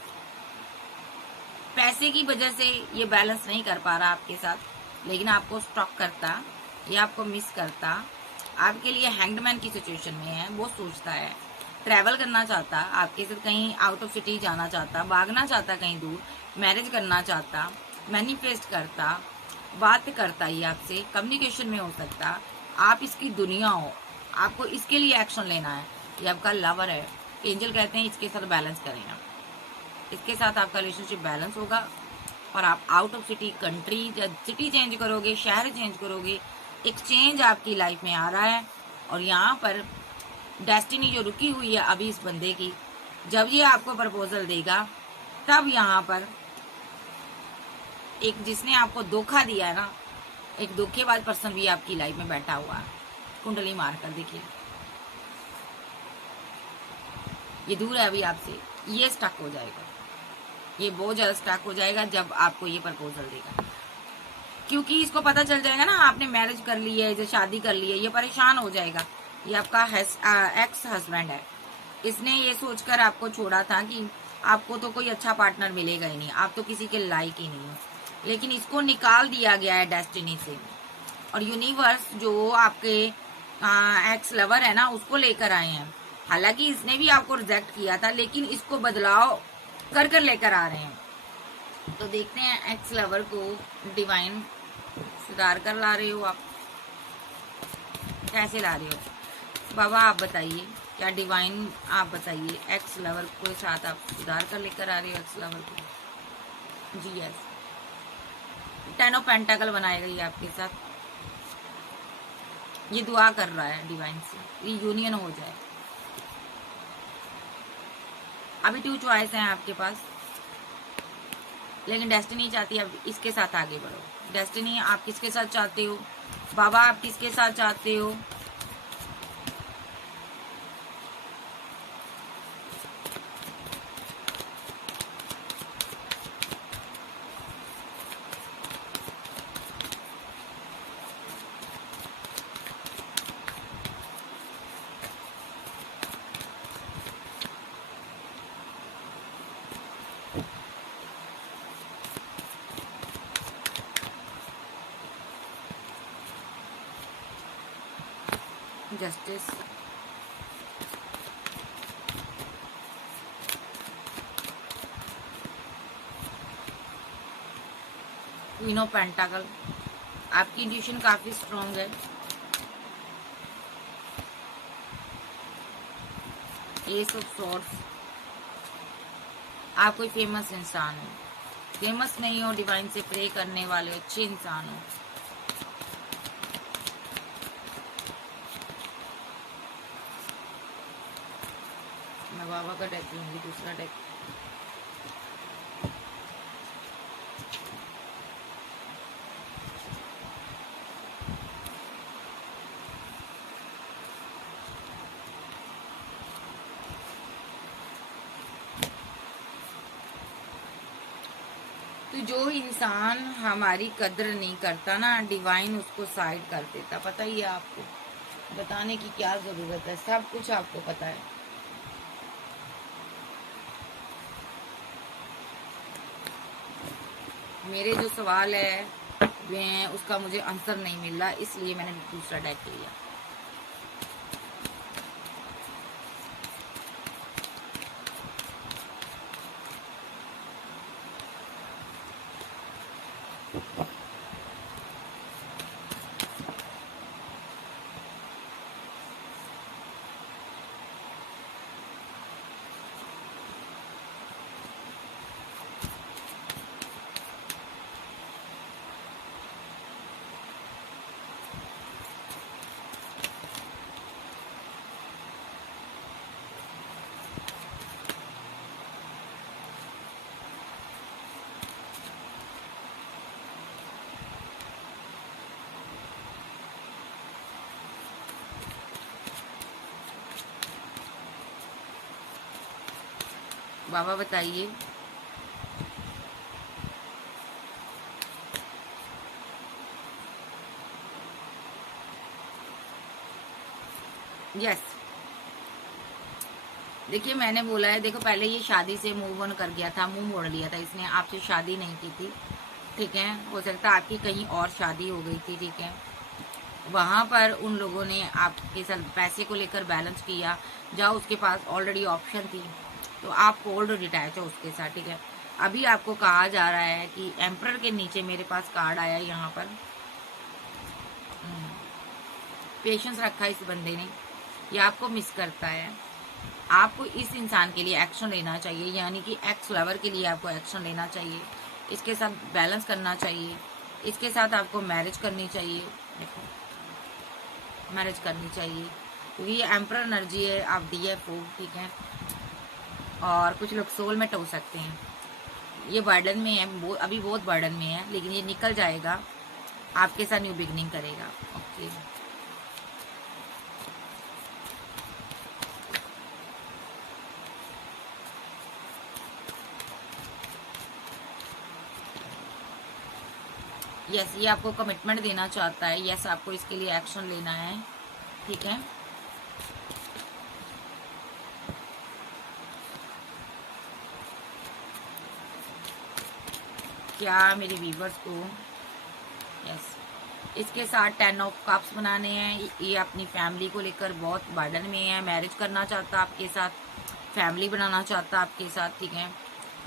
पैसे की वजह से ये बैलेंस नहीं कर पा रहा आपके साथ, लेकिन आपको स्टॉक करता, ये आपको मिस करता, आपके लिए हैंगडमैन की सिचुएशन में है। वो सोचता है, ट्रैवल करना चाहता, आपके साथ कहीं आउट ऑफ सिटी जाना चाहता, भागना चाहता कहीं दूर, मैरिज करना चाहता, मैनिफेस्ट करता, बात करता, ये आपसे कम्युनिकेशन में हो सकता, आप इसकी दुनिया हो, आपको इसके लिए एक्शन लेना है। ये आपका लवर है, एंजल कहते हैं इसके साथ बैलेंस करें आप, इसके साथ आपका रिलेशनशिप बैलेंस होगा और आप आउट ऑफ सिटी, कंट्री या सिटी चेंज करोगे, शहर चेंज करोगे, एक चेंज आपकी लाइफ में आ रहा है। और यहाँ पर डेस्टिनी जो रुकी हुई है अभी इस बंदे की, जब ये आपको प्रपोजल देगा तब यहाँ पर एक जिसने आपको धोखा दिया है ना, एक धोखेबाज पर्सन भी आपकी लाइफ में बैठा हुआ है। कुंडली मारकर देखिए, ये दूर है अभी आपसे, ये स्टक हो जाएगा, ये बहुत ज्यादा स्टक हो जाएगा जब आपको ये प्रपोजल देगा, क्योंकि इसको पता चल जाएगा ना आपने मैरिज कर ली है, जो शादी कर ली है, ये परेशान हो जाएगा। ये आपका एक्स हस्बैंड है, इसने ये सोचकर आपको छोड़ा था कि आपको तो कोई अच्छा पार्टनर मिलेगा ही नहीं, आप तो किसी के लायक ही नहीं हो, लेकिन इसको निकाल दिया गया है डेस्टिनी से। और यूनिवर्स जो आपके एक्स लवर है ना, उसको लेकर आए हैं। हालांकि इसने भी आपको रिजेक्ट किया था, लेकिन इसको बदलाव कर कर लेकर आ रहे हैं। तो देखते हैं एक्स लवर को डिवाइन सुधार कर ला रहे हो आप, कैसे ला रहे हो बाबा, आप बताइए, क्या डिवाइन आप बताइए, एक्स लवर को साथ आप सुधार कर लेकर आ रहे हो एक्स लवर को? जी यस, 10 ऑफ पेंटाकल बनाएगा ये आपके साथ, ये दुआ कर रहा है डिवाइन से, ये यूनियन हो जाए। अभी 2 चॉइस हैं आपके पास, लेकिन डेस्टिनी चाहती है अब इसके साथ आगे बढ़ो। डेस्टिनी आप किसके साथ चाहते हो, बाबा आप किसके साथ चाहते हो? जस्टिस, क्वीन ऑफ पेंटाकल, आपकी इंट्यूशन काफी स्ट्रांग है। एस ऑफ सॉर्ड्स, आप कोई फेमस इंसान हो, फेमस नहीं हो, डिवाइन से प्रे करने वाले अच्छे इंसान हो। मैं बाबा का डेक लूंगी, दूसरा डेक। तो जो इंसान हमारी कदर नहीं करता ना, डिवाइन उसको साइड कर देता। पता ही है आपको, बताने की क्या जरूरत है, सब कुछ आपको पता है। मेरे जो सवाल है वे उसका मुझे आंसर नहीं मिल रहा, इसलिए मैंने दूसरा डेक लिया। बाबा बताइए। यस, देखिए मैंने बोला है, देखो पहले ये शादी से मूव ऑन कर गया था, मुंह मोड़ लिया था इसने, आपसे शादी नहीं की थी, ठीक है। हो सकता है आपकी कहीं और शादी हो गई थी, ठीक है। वहां पर उन लोगों ने आपके साथ पैसे को लेकर बैलेंस किया, जहाँ उसके पास ऑलरेडी ऑप्शन थी, तो आप कोल्ड डिटैच हो उसके साथ, ठीक है। अभी आपको कहा जा रहा है कि एम्परर के नीचे मेरे पास कार्ड आया है यहाँ पर, पेशेंस रखा इस बंदे ने, ये आपको मिस करता है। आपको इस इंसान के लिए एक्शन लेना चाहिए, यानी कि एक्स लवर के लिए आपको एक्शन लेना चाहिए, इसके साथ बैलेंस करना चाहिए, इसके साथ आपको मैरिज करनी चाहिए। देखो मैरिज करनी चाहिए, क्योंकि ये एम्परर एनर्जी है, आप DF हो, ठीक है। और कुछ लोग सोलमेट हो सकते हैं। ये बर्डन में है, अभी बहुत बर्डन में है, लेकिन ये निकल जाएगा, आपके साथ न्यू बिगनिंग करेगा। ओके, यस, ये आपको कमिटमेंट देना चाहता है, यस आपको इसके लिए एक्शन लेना है, ठीक है। क्या मेरे व्यूवर्स को, यस, इसके साथ 10 ऑफ कप्स बनाने हैं। ये अपनी फैमिली को लेकर बहुत बर्डन में है, मैरिज करना चाहता आपके साथ, फैमिली बनाना चाहता आपके साथ, ठीक है।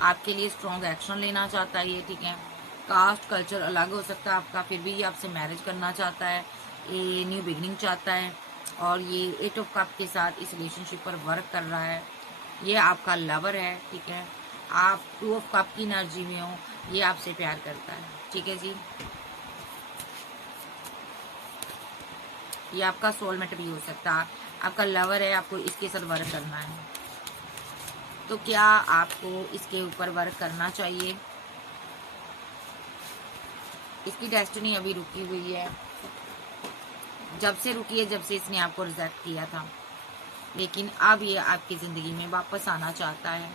आपके लिए स्ट्रॉन्ग एक्शन लेना चाहता है ये, ठीक है। कास्ट कल्चर अलग हो सकता है आपका, फिर भी ये आपसे मैरिज करना चाहता है, ये न्यू बिगनिंग चाहता है, और ये 8 ऑफ कप के साथ इस रिलेशनशिप पर वर्क कर रहा है। ये आपका लवर है, ठीक है। आप 2 ऑफ कप की एनर्जी में हो, ये आपसे प्यार करता है, ठीक है जी। ये आपका सोलमेट भी हो सकता है, आपका लवर है, आपको इसके साथ वर्क करना है। तो क्या आपको इसके ऊपर वर्क करना चाहिए? इसकी डेस्टिनी अभी रुकी हुई है, जब से रुकी है जब से इसने आपको रिजेक्ट किया था, लेकिन अब ये आपकी ज़िंदगी में वापस आना चाहता है।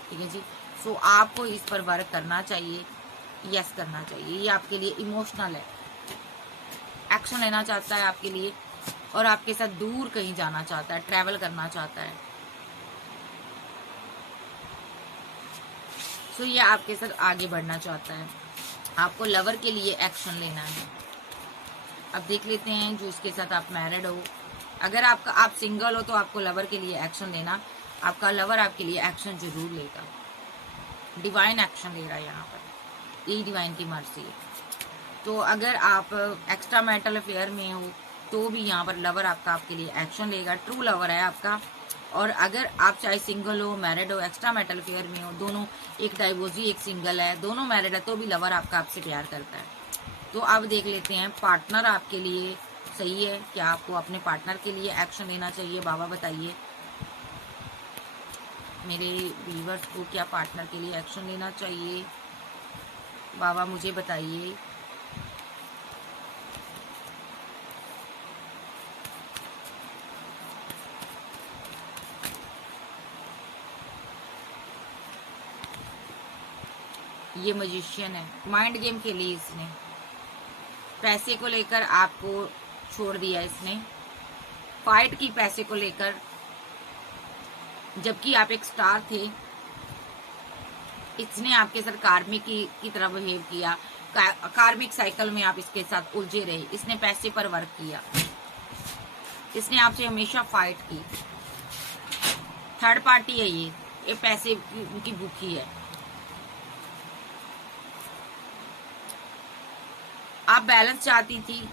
ठीक है जी। सो आपको इस पर वर्क करना चाहिए, यस करना चाहिए। ये आपके लिए इमोशनल है, एक्शन लेना चाहता है आपके लिए, और आपके साथ दूर कहीं जाना चाहता है, ट्रैवल करना चाहता है। सो ये आपके साथ आगे बढ़ना चाहता है, आपको लवर के लिए एक्शन लेना है। अब देख लेते हैं जो इसके साथ आप मैरिड हो। अगर आप सिंगल हो तो आपको लवर के लिए एक्शन लेना, आपका लवर आपके लिए एक्शन जरूर लेगा, डिवाइन एक्शन ले रहा है यहाँ पर, यही डिवाइन की मर्जी है। तो अगर आप एक्स्ट्रा मैरिटल अफेयर में हो तो भी यहाँ पर लवर आपके लिए एक्शन लेगा, ट्रू लवर है आपका। और अगर आप चाहे सिंगल हो, मैरिड हो, एक्स्ट्रा मैरिटल अफेयर में हो, दोनों, एक डाइवोर्सी एक सिंगल है, दोनों मैरिड है, तो भी लवर आपसे प्यार करता है। तो अब देख लेते हैं पार्टनर आपके लिए सही है क्या? आपको अपने पार्टनर के लिए एक्शन लेना चाहिए? बाबा बताइए मेरे व्यूअर्स को, क्या पार्टनर के लिए एक्शन लेना चाहिए? बाबा मुझे बताइए। ये मजिशियन है, माइंड गेम खेली इसने, पैसे को लेकर आपको छोड़ दिया इसने, फाइट की पैसे को लेकर, जबकि आप एक स्टार थे। इसने आपके साथ कार्मिक की तरह बिहेव किया, कार्मिक साइकिल में आप इसके साथ उलझे रहे, इसने पैसे पर वर्क किया, इसने आपसे हमेशा फाइट की। थर्ड पार्टी है ये पैसे की भूखी है। आप बैलेंस चाहती थी,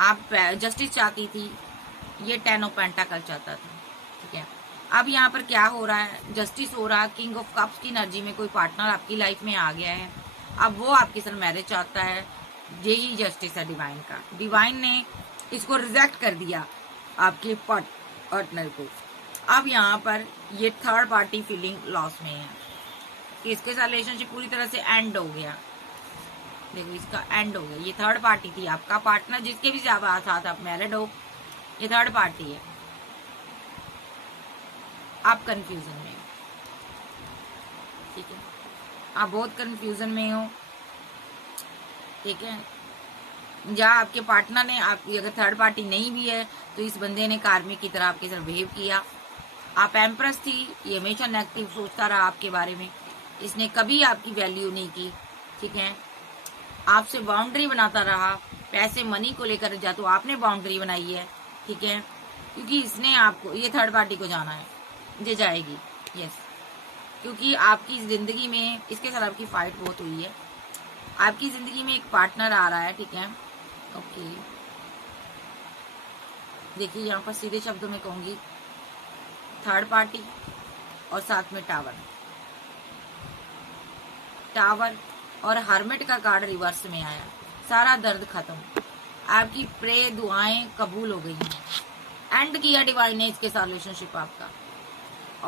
आप जस्टिस चाहती थी, ये 10 ऑफ पेंटाकल चाहता था। ठीक है, अब यहाँ पर क्या हो रहा है? जस्टिस हो रहा है, किंग ऑफ कप्स की एनर्जी में कोई पार्टनर आपकी लाइफ में आ गया है, अब वो आपके साथ मैरिज चाहता है। यही जस्टिस है डिवाइन का, डिवाइन ने इसको रिजेक्ट कर दिया आपके पार्टनर को। अब यहाँ पर ये थर्ड पार्टी फीलिंग लॉस में है, इसके साथ रिलेशनशिप पूरी तरह से एंड हो गया। देखो इसका एंड हो गया, ये थर्ड पार्टी थी, आपका पार्टनर जिसके भी साथ आप मैरिड हो, ये थर्ड पार्टी है। आप कंफ्यूजन में हो, ठीक है, आप बहुत कंफ्यूजन में हो। ठीक है, जहाँ आपके पार्टनर ने आपकी अगर थर्ड पार्टी नहीं भी है तो इस बंदे ने कार्मिक की तरह आपके साथ बिहेव किया। आप एम्प्रेस थी, ये हमेशा नेगेटिव सोचता रहा आपके बारे में, इसने कभी आपकी वैल्यू नहीं की। ठीक है, आपसे बाउंड्री बनाता रहा, पैसे मनी को लेकर जा तो आपने बाउंड्री बनाई है। ठीक है, क्योंकि इसने आपको, ये थर्ड पार्टी को जाना है, ये जाएगी, यस, क्योंकि आपकी जिंदगी में इसके साथ आपकी फाइट बहुत हुई है। आपकी जिंदगी में एक पार्टनर आ रहा है। ठीक है, ओके, देखिए यहाँ पर सीधे शब्दों में कहूंगी, थर्ड पार्टी और साथ में टावर और हर्मिट का कार्ड रिवर्स में आया, सारा दर्द खत्म, आपकी प्रे दुआएं कबूल हो गई हैं, एंड किया डिवाइन ने इसके साथ रिलेशनशिप आपका,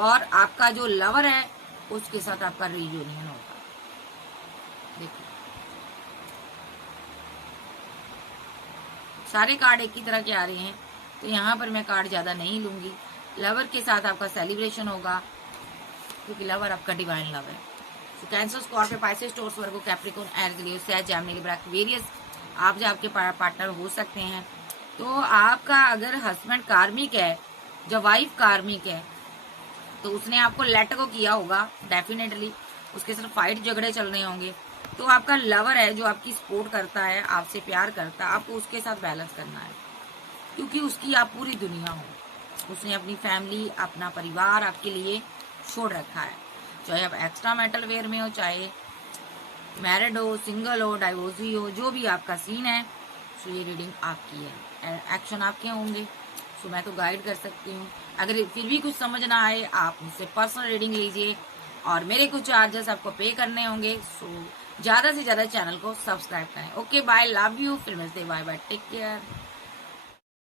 और आपका जो लवर है उसके साथ आपका रियूनियन होगा। देखिए सारे कार्ड एक ही तरह के आ रहे हैं, तो यहाँ पर मैं कार्ड ज्यादा नहीं लूंगी। लवर के साथ आपका सेलिब्रेशन होगा, क्योंकि लवर आपका डिवाइन लव है। कैंसर, स्कॉर्पियो, पाइसेस, टॉरस, वर्गो, कैप्रिकॉर्न, एरीज, लियो, सैज, जेमिनी, लिब्रा, एक्वेरियस आप जो आपके पार्टनर हो सकते हैं। तो आपका अगर हस्बैंड कार्मिक है, जो वाइफ कार्मिक है, तो उसने आपको लेट गो किया होगा डेफिनेटली, उसके साथ फाइट झगड़े चल रहे होंगे। तो आपका लवर है जो आपकी सपोर्ट करता है, आपसे प्यार करता है, आपको उसके साथ बैलेंस करना है, क्योंकि उसकी आप पूरी दुनिया हो। उसने अपनी फैमिली, अपना परिवार आपके लिए छोड़ रखा है, चाहे आप एक्स्ट्रा मैरिटल अफेयर में हो, चाहे मैरिड हो, सिंगल हो, डाइवोर्सी हो, जो भी आपका सीन है। सो ये रीडिंग आपकी है, एक्शन आपके होंगे। सो मैं तो गाइड कर सकती हूँ, अगर फिर भी कुछ समझ ना आए आप मुझसे पर्सनल रीडिंग लीजिए, और मेरे कुछ चार्जेस आपको पे करने होंगे। सो ज्यादा से ज्यादा चैनल को सब्सक्राइब करें। ओके बाय, लव यू, फिर मिलते, बाय बाय, टेक केयर।